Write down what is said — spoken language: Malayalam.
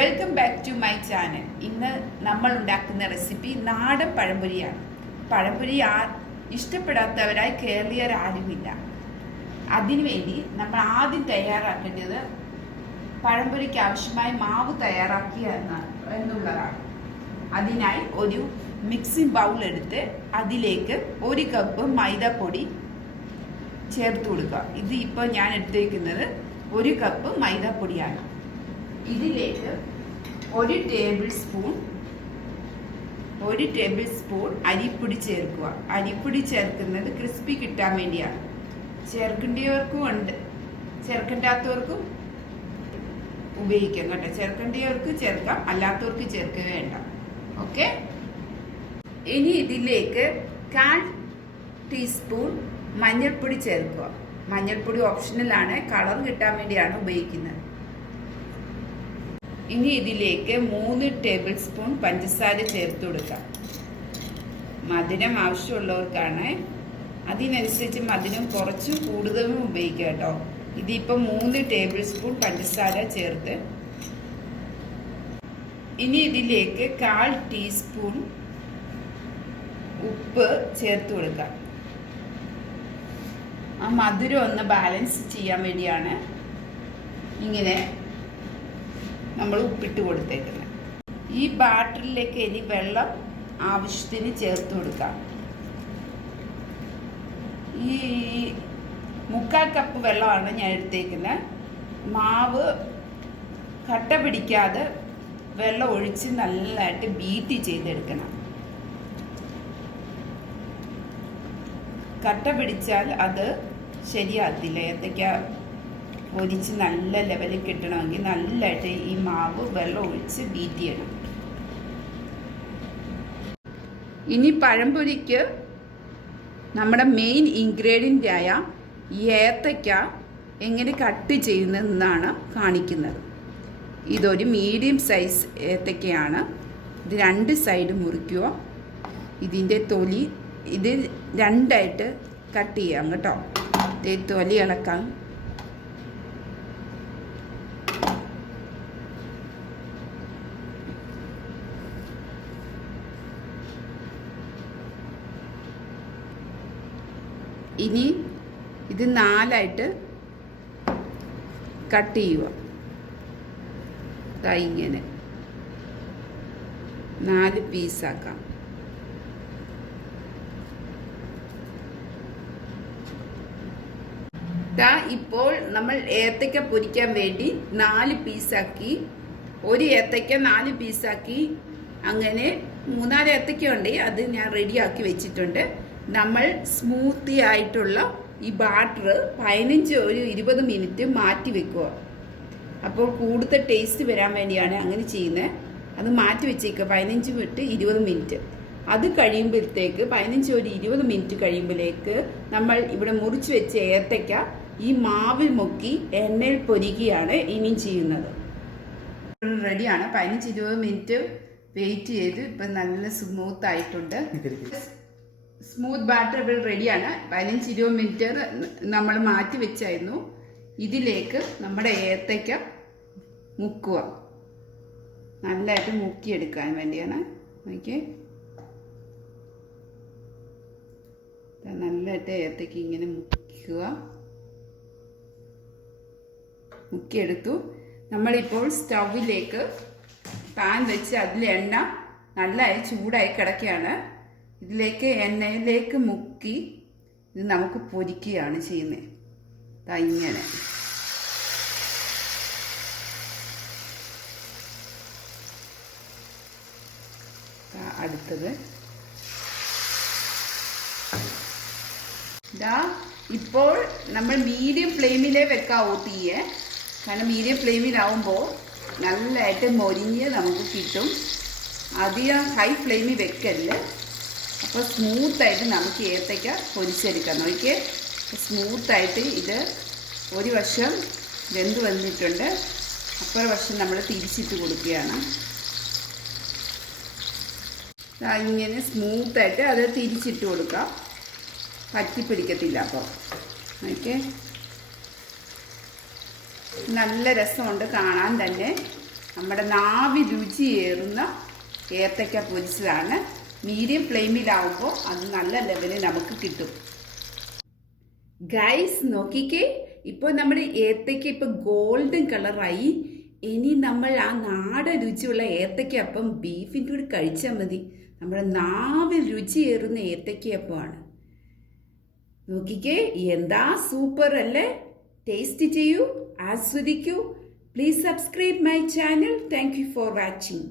Welcome back to my channel. ഇന്ന് നമ്മൾ ഉണ്ടാക്കുന്ന റെസിപ്പി നാടൻ പഴംപൊരിയാണ്. പഴംപൊരി ഇഷ്ടപ്പെടാത്തവരായി കേരളീയർ ആരുമില്ല. അതിനുവേണ്ടി നമ്മൾ ആദ്യം തയ്യാറാക്കേണ്ടത് പഴംപൊരിക്ക് ആവശ്യമായ മാവ് തയ്യാറാക്കുക എന്നുള്ളതാണ്. അതിനായി ഒരു മിക്സിംഗ് ബൗൾ എടുത്ത് അതിലേക്ക് 1 കപ്പ് മൈദാപ്പൊടി ചേർത്ത് കൊടുക്കുക. ഇത് ഇപ്പോൾ ഞാൻ എടുത്തേക്കുന്നത് 1 കപ്പ് മൈദാപ്പൊടിയാണ്. ഇതിലേക്ക് 1 ടേബിൾ സ്പൂൺ അരിപ്പൊടി ചേർക്കുക. അരിപ്പൊടി ചേർക്കുന്നത് ക്രിസ്പി കിട്ടാൻ വേണ്ടിയാണ്. ചേർക്കേണ്ടവർക്കും ഉണ്ട്, ചേർക്കേണ്ടാത്തവർക്കും ഉപയോഗിക്കാം കേട്ടോ. ചേർക്കേണ്ടവർക്ക് ചേർക്കാം, അല്ലാത്തവർക്ക് ചേർക്കുക വേണ്ട. ഓക്കെ, ഇനി ഇതിലേക്ക് 1/4 ടീസ്പൂൺ മഞ്ഞൾപ്പൊടി ചേർക്കുക. മഞ്ഞൾപ്പൊടി ഓപ്ഷണലാണ്, കളർ കിട്ടാൻ വേണ്ടിയാണ് ഉപയോഗിക്കുന്നത്. ഇനി ഇതിലേക്ക് 3 ടേബിൾ സ്പൂൺ പഞ്ചസാര ചേർത്ത് കൊടുക്കാം. മധുരം ആവശ്യമുള്ളവർക്കാണ്, അതിനനുസരിച്ച് മധുരം കുറച്ച് കൂടുതലും ഉപയോഗിക്കുക കേട്ടോ. ഇതിപ്പോൾ 3 ടേബിൾ സ്പൂൺ പഞ്ചസാര ചേർത്ത് ഇനി ഇതിലേക്ക് 1/4 ടീസ്പൂൺ ഉപ്പ് ചേർത്ത് കൊടുക്കാം. ആ മധുരം ഒന്ന് ബാലൻസ് ചെയ്യാൻ വേണ്ടിയാണ് ഇങ്ങനെ നമ്മൾ ഉപ്പിട്ട് കൊടുത്തേക്കുന്നത്. ഈ ബാറ്ററിലേക്ക് ഇനി വെള്ളം ആവശ്യത്തിന് ചേർത്ത് കൊടുക്കാം. ഈ 1/4 കപ്പ് വെള്ളമാണ് ഞാൻ എടുത്തേക്കുന്നത്. മാവ് കട്ട പിടിക്കാതെ വെള്ളം ഒഴിച്ച് നല്ലതായിട്ട് ബീറ്റ് ചെയ്തെടുക്കണം. കട്ട പിടിച്ചാൽ അത് ശരിയാകത്തില്ല. ഏത്തയ്ക്ക പൊരിച്ച് നല്ല ലെവലിൽ കിട്ടണമെങ്കിൽ നല്ലതായിട്ട് ഈ മാവ് വെള്ളം ഒഴിച്ച് ബീറ്റ് ചെയ്യണം. ഇനി പഴംപൊരിക്ക് നമ്മുടെ മെയിൻ ഇൻഗ്രീഡിയൻ്റ് ആയ ഏത്തയ്ക്ക എങ്ങനെ കട്ട് ചെയ്യുന്നതെന്നാണ് കാണിക്കുന്നത്. ഇതൊരു മീഡിയം സൈസ് ഏത്തയ്ക്കയാണ്. ഇത് 2 സൈഡ് മുറിക്കുക. ഇതിൻ്റെ തൊലി ഇത് 2ആയിട്ട് കട്ട് ചെയ്യാം കേട്ടോ. തൊലി ഇളക്കാം. ഇനി ഇത് 4ആയിട്ട് കട്ട് ചെയ്യുക. ഇങ്ങനെ 4 പീസാക്കാം. ഇപ്പോൾ നമ്മൾ ഏത്തയ്ക്ക പൊരിക്കാൻ വേണ്ടി 4 പീസാക്കി, ഒരു ഏത്തയ്ക്ക 4 പീസാക്കി, അങ്ങനെ 3-4 ഏത്തയ്ക്ക ഉണ്ട്. അത് ഞാൻ റെഡിയാക്കി വെച്ചിട്ടുണ്ട്. നമ്മൾ സ്മൂത്തി ആയിട്ടുള്ള ഈ ബാറ്റർ 20 മിനിറ്റ് മാറ്റി വെക്കുക. അപ്പോൾ കൂടുതൽ ടേസ്റ്റ് വരാൻ വേണ്ടിയാണ് അങ്ങനെ ചെയ്യുന്നത്. അത് മാറ്റി വെച്ചേക്കുക 15 തൊട്ട് 20 മിനിറ്റ്. അത് കഴിയുമ്പോഴത്തേക്ക് 20 മിനിറ്റ് കഴിയുമ്പോഴേക്ക് നമ്മൾ ഇവിടെ മുറിച്ച് വെച്ച ഏത്തയ്ക്ക ഈ മാവിൽ മുക്കി എണ്ണയിൽ പൊരിക്കുകയാണ് ഇനിയും ചെയ്യുന്നത്. റെഡിയാണ്. 15-20 മിനിറ്റ് വെയിറ്റ് ചെയ്ത് ഇപ്പം നല്ല സ്മൂത്ത് ആയിട്ടുണ്ട്. സ്മൂത്ത് ബാറ്റർ ഇവിടെ റെഡിയാണ്. 15-20 മിനിറ്റ് നമ്മൾ മാറ്റി വെച്ചായിരുന്നു. ഇതിലേക്ക് നമ്മുടെ ഏത്തയ്ക്ക മുക്കുക. നല്ലതായിട്ട് മുക്കിയെടുക്കാൻ വേണ്ടിയാണ്. ഓക്കെ, നല്ലതായിട്ട് ഏത്തയ്ക്ക ഇങ്ങനെ മുക്കിയെടുത്തു. നമ്മളിപ്പോൾ സ്റ്റൗവിലേക്ക് പാൻ വെച്ച് അതിൽ എണ്ണ നല്ലതായി ചൂടായി കിടക്കുകയാണ്. ഇതിലേക്ക് എണ്ണയിലേക്ക് മുക്കി ഇത് നമുക്ക് പൊരിക്കുകയാണ് ചെയ്യുന്നത്. ഇങ്ങനെ അടുത്തത് ഇപ്പോൾ നമ്മൾ മീഡിയം ഫ്ലെയിമിലേ വെക്കാവൂ തീയെ. കാരണം മീഡിയം ഫ്ലെയിമിലാവുമ്പോൾ നല്ലതായിട്ട് മൊരിഞ്ഞ് നമുക്ക് കിട്ടും. അധികം ഹൈ ഫ്ലെയിമിൽ വെക്കല്ല. അപ്പോൾ സ്മൂത്തായിട്ട് നമുക്ക് ഏത്തയ്ക്ക പൊരിച്ചെടുക്കാം. നോക്കിയേ, സ്മൂത്തായിട്ട് ഇത് ഒരു വശം വെന്ത് വന്നിട്ടുണ്ട്. അപ്പുറ വശം നമ്മൾ തിരിച്ചിട്ട് കൊടുക്കുകയാണ്. ഇങ്ങനെ സ്മൂത്തായിട്ട് അത് തിരിച്ചിട്ട് കൊടുക്കാം. പറ്റിപ്പിടിക്കത്തില്ല. അപ്പോൾ ഓക്കെ, നല്ല രസമുണ്ട് കാണാൻ തന്നെ. നമ്മുടെ നാവിൽ രുചിയേറുന്ന ഏത്തക്ക പൊരിച്ചതാണ്. മീഡിയം ഫ്ലെയിമിലാവുമ്പോൾ അത് നല്ല ലെവലിൽ നമുക്ക് കിട്ടും. ഗൈസ് നോക്കിക്കേ, ഇപ്പോൾ നമ്മുടെ ഏത്തയ്ക്ക ഇപ്പോൾ ഗോൾഡൻ കളറായി. ഇനി നമ്മൾ ആ നാടൻ രുചിയുള്ള ഏത്തയ്ക്കപ്പം ബീഫിൻ്റെ കൂടെ കഴിച്ചാൽ മതി. നമ്മുടെ നാവിൽ രുചിയേറുന്ന ഏത്തയ്ക്കപ്പമാണ്. നോക്കിക്കേ, എന്താ സൂപ്പർ അല്ലേ? ടേസ്റ്റ് ചെയ്യൂ, ആസ്വദിക്കൂ. Please subscribe my channel. Thank you for watching.